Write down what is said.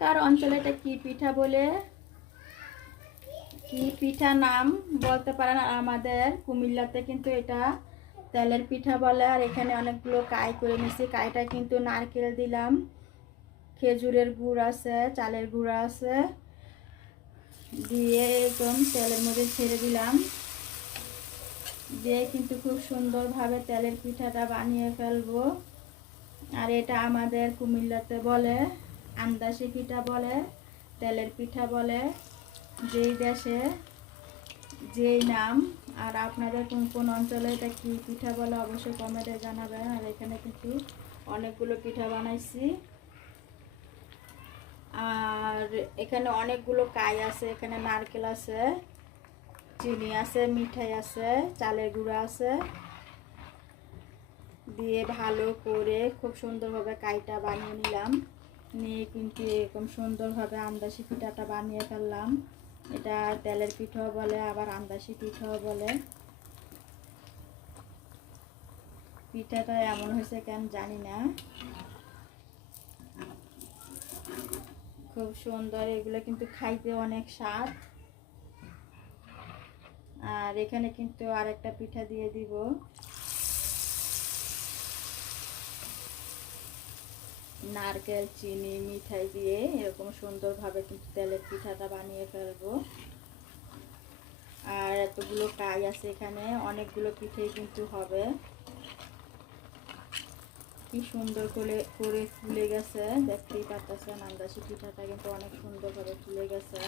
কার অঞ্চলে এটা কি পিঠা বলে, কি পিঠা নাম বলতে পারেন। আর আমাদের কুমিল্লাতে কিন্তু এটা তেলের পিঠা বলে। আর এখানে অনেকগুলো কাই করে নিয়েছি। কাইটা কিন্তু নারকেল দিলাম, খেজুরের গুড় আছে, চালের গুঁড়া আছে, দিয়ে একদম তেলের মধ্যে ছেড়ে দিলাম। দিয়ে কিন্তু খুব সুন্দরভাবে তেলের পিঠাটা বানিয়ে ফেলবো। আর এটা আমাদের কুমিল্লাতে বলে আমদাসি পিঠা বলে, তেলের পিঠা বলে, যেই দেশে যেই নাম। আর আপনাদের কোন কোন অঞ্চলে এটা কি পিঠা বলে অবশ্যই কমেন্টে জানাবেন। আর এখানে কিন্তু অনেকগুলো পিঠা বানাইছি। আর এখানে অনেকগুলো কাই আছে, এখানে নারকেল আছে, চিনি আছে, মিঠাই আছে, চালের গুঁড়া আছে, দিয়ে ভালো করে খুব সুন্দরভাবে কাইটা বানিয়ে নিলাম। নিয়ে কিন্তু এরকম সুন্দরভাবে আমদাসি পিঠাটা বানিয়ে ফেললাম। এটা তেলের পিঠাও বলে, আবার আমদাসি পিঠাও বলে। পিঠাটা এমন হয়েছে কেন জানি না, খুব সুন্দর। এগুলো কিন্তু খাইতে অনেক স্বাদ। আর এখানে কিন্তু আরেকটা পিঠা দিয়ে দিব। নারকেল, চিনি, মিঠাই দিয়ে এরকম সুন্দরভাবে কিন্তু তেলের পিঠাটা বানিয়ে ফেলবো। আর এতগুলো কাই আছে, এখানে অনেকগুলো পিঠেই কিন্তু হবে। কি সুন্দর করে করে ফুলে গেছে, দেখতেই পাচ্ছেন। আমদাসি পিঠাটা কিন্তু অনেক সুন্দরভাবে ফুলে গেছে।